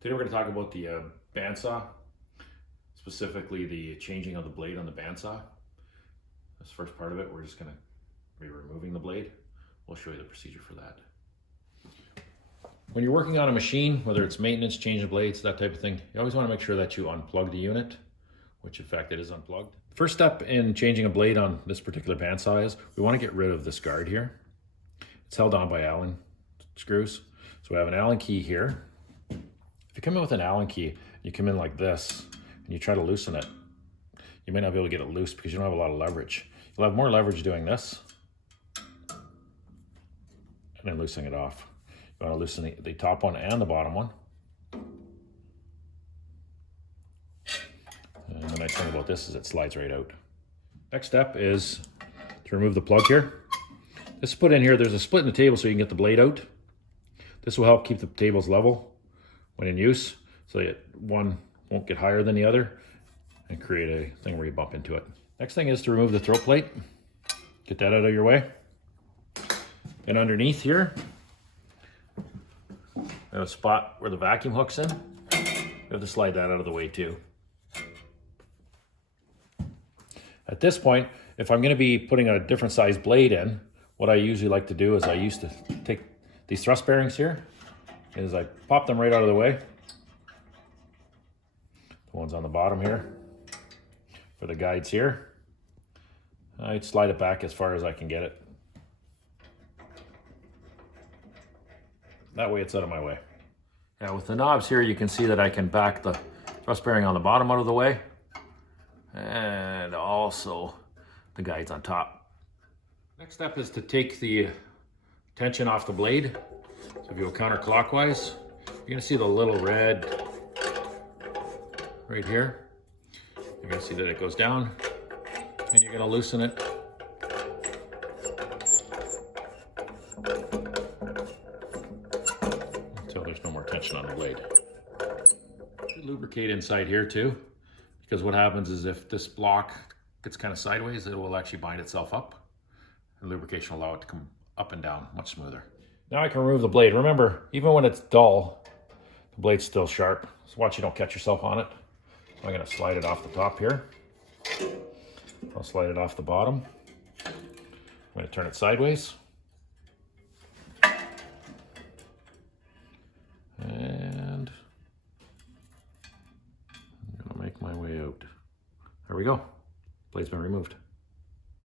Today we're going to talk about the bandsaw, specifically the changing of the blade on the bandsaw. This first part of it, we're just going to be removing the blade. We'll show you the procedure for that. When you're working on a machine, whether it's maintenance, changing blades, that type of thing, you always want to make sure that you unplug the unit, which in fact it is unplugged. First step in changing a blade on this particular bandsaw is we want to get rid of this guard here. It's held on by Allen screws. So we have an Allen key here. If you come in with an Allen key, you come in like this, and you try to loosen it, you may not be able to get it loose because you don't have a lot of leverage. You'll have more leverage doing this, and then loosening it off. You want to loosen the top one and the bottom one. And the nice thing about this is it slides right out. Next step is to remove the plug here. This is put in here. There's a split in the table so you can get the blade out. This will help keep the tables level when in use, so that one won't get higher than the other and create a thing where you bump into it. Next thing is to remove the throat plate. Get that out of your way. And underneath here, we have a spot where the vacuum hook's in. You have to slide that out of the way too. At this point, if I'm going to be putting a different size blade in, what I usually like to do is I used to take these thrust bearings here, is I pop them right out of the way. The ones on the bottom here. For the guides here, I'd slide it back as far as I can get it. That way it's out of my way. Now with the knobs here, you can see that I can back the thrust bearing on the bottom out of the way, and also the guides on top. Next step is to take the tension off the blade. So if you go counterclockwise, you're gonna see the little red right here. You're gonna see that it goes down, and you're gonna loosen it. Until there's no more tension on the blade. Lubricate inside here too, because what happens is if this block gets kind of sideways, it will actually bind itself up, and lubrication will allow it to come up and down much smoother. Now I can remove the blade. Remember, even when it's dull, the blade's still sharp. So watch you don't catch yourself on it. So I'm gonna slide it off the top here. I'll slide it off the bottom. I'm gonna turn it sideways.